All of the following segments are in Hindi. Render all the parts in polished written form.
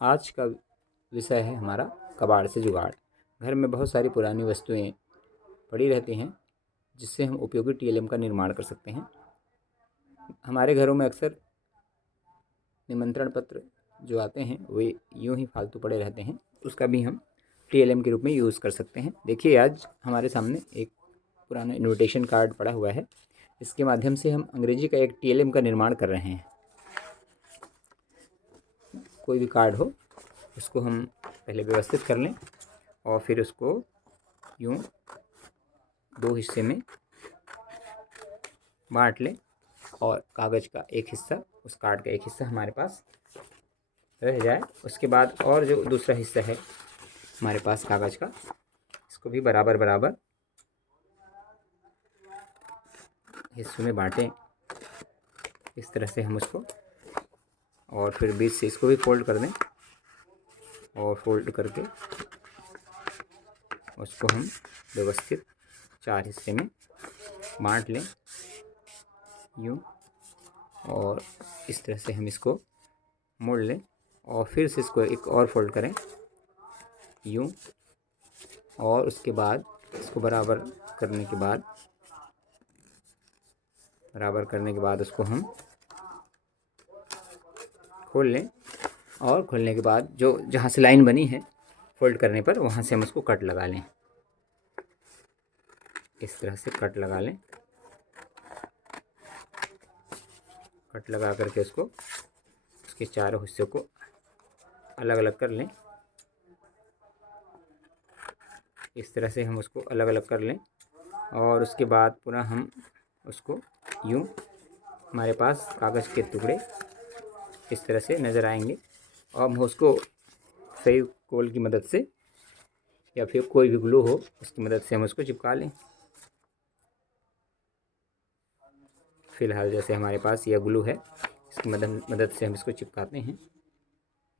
आज का विषय है हमारा कबाड़ से जुगाड़। घर में बहुत सारी पुरानी वस्तुएं पड़ी रहती हैं जिससे हम उपयोगी टीएलएम का निर्माण कर सकते हैं। हमारे घरों में अक्सर निमंत्रण पत्र जो आते हैं वे यूं ही फालतू पड़े रहते हैं, उसका भी हम टीएलएम के रूप में यूज़ कर सकते हैं। देखिए, आज हमारे सामने एक पुराना इनविटेशन कार्ड पड़ा हुआ है। इसके माध्यम से हम अंग्रेजी का एक टीएलएम का निर्माण कर रहे हैं। कोई भी कार्ड हो उसको हम पहले व्यवस्थित कर लें और फिर उसको यूं 2 हिस्से में बांट लें और कागज़ का एक हिस्सा, उस कार्ड का एक हिस्सा हमारे पास रह जाए। उसके बाद और जो दूसरा हिस्सा है हमारे पास कागज़ का, इसको भी बराबर बराबर हिस्सों में बांटें। इस तरह से हम उसको, और फिर बीच से इसको भी फोल्ड कर दें और फोल्ड करके उसको हम व्यवस्थित 4 हिस्से में बांट लें यूँ, और इस तरह से हम इसको मोड़ लें और फिर से इसको एक और फोल्ड करें यूँ, और उसके बाद इसको बराबर करने के बाद उसको हम खोल लें, और खोलने के बाद जो जहाँ से लाइन बनी है फोल्ड करने पर वहाँ से हम उसको कट लगा लें। इस तरह से कट लगा लें। कट लगा करके उसके चारों हिस्सों को अलग अलग कर लें। इस तरह से हम उसको अलग अलग कर लें और उसके बाद पुनः हम उसको यूँ, हमारे पास कागज़ के टुकड़े इस तरह से नज़र आएंगे और हम उसको फेविकोल की मदद से या फिर कोई भी ग्लू हो उसकी मदद से हम उसको चिपका लें। फ़िलहाल जैसे हमारे पास यह ग्लू है, इसकी मदद से हम इसको चिपकाते हैं।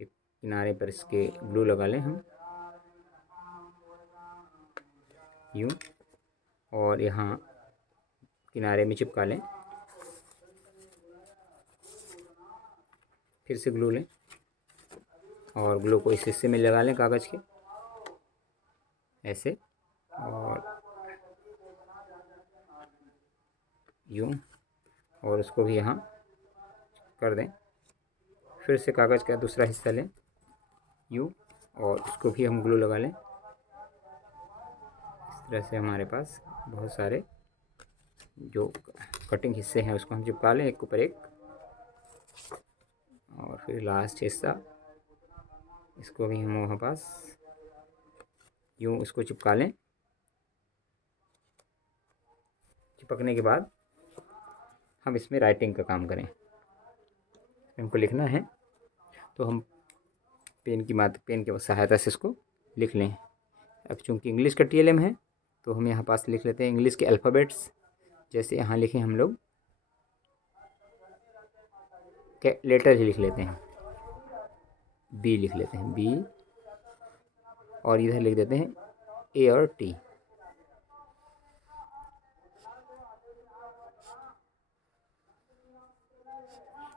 एक किनारे पर इसके ग्लू लगा लें हम यूँ, और यहाँ किनारे में चिपका लें। फिर से ग्लू लें और ग्लू को इस हिस्से में लगा लें कागज़ के ऐसे, और यूँ, और उसको भी यहाँ कर दें। फिर से कागज़ का दूसरा हिस्सा लें यूँ, और उसको भी हम ग्लू लगा लें। इस तरह से हमारे पास बहुत सारे जो कटिंग हिस्से हैं उसको हम चिपका लें एक ऊपर एक, और फिर लास्ट हिस्सा इसको भी हम वहाँ पास यूँ इसको चिपका लें। चिपकने के बाद हम इसमें राइटिंग का काम करें। हमको लिखना है तो हम पेन की सहायता से इसको लिख लें। अब चूँकि इंग्लिश का टीएलएम है तो हम यहाँ पास लिख लेते हैं इंग्लिश के अल्फ़ाबेट्स। जैसे यहाँ लिखें हम लोग लेटर ही लिख लेते हैं, बी लिख लेते हैं बी, और इधर लिख देते हैं ए और टी।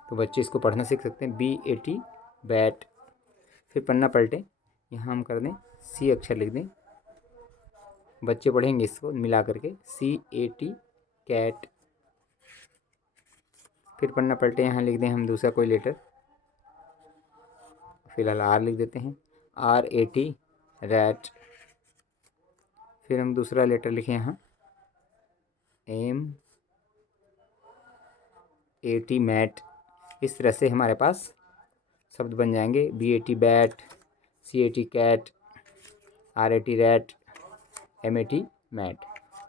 तो बच्चे इसको पढ़ना सीख सकते हैं, BAT बैट। फिर पन्ना पलटें, यहाँ हम कर दें C अक्षर लिख दें। बच्चे पढ़ेंगे इसको मिला करके CAT कैट। फिर पन्ना पलटे, यहाँ लिख दें हम दूसरा कोई लेटर, फिलहाल R लिख देते हैं RAT रैट। फिर हम दूसरा लेटर लिखें यहाँ MAT मैट। इस तरह से हमारे पास शब्द बन जाएंगे BAT bat, CAT cat, RAT rat, MAT mat.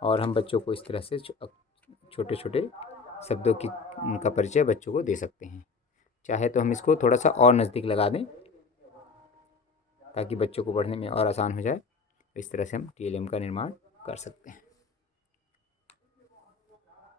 और हम बच्चों को इस तरह से छोटे छोटे शब्दों की उनका परिचय बच्चों को दे सकते हैं। चाहे तो हम इसको थोड़ा सा और नज़दीक लगा दें ताकि बच्चों को पढ़ने में और आसान हो जाए। इस तरह से हम टीएलएम का निर्माण कर सकते हैं।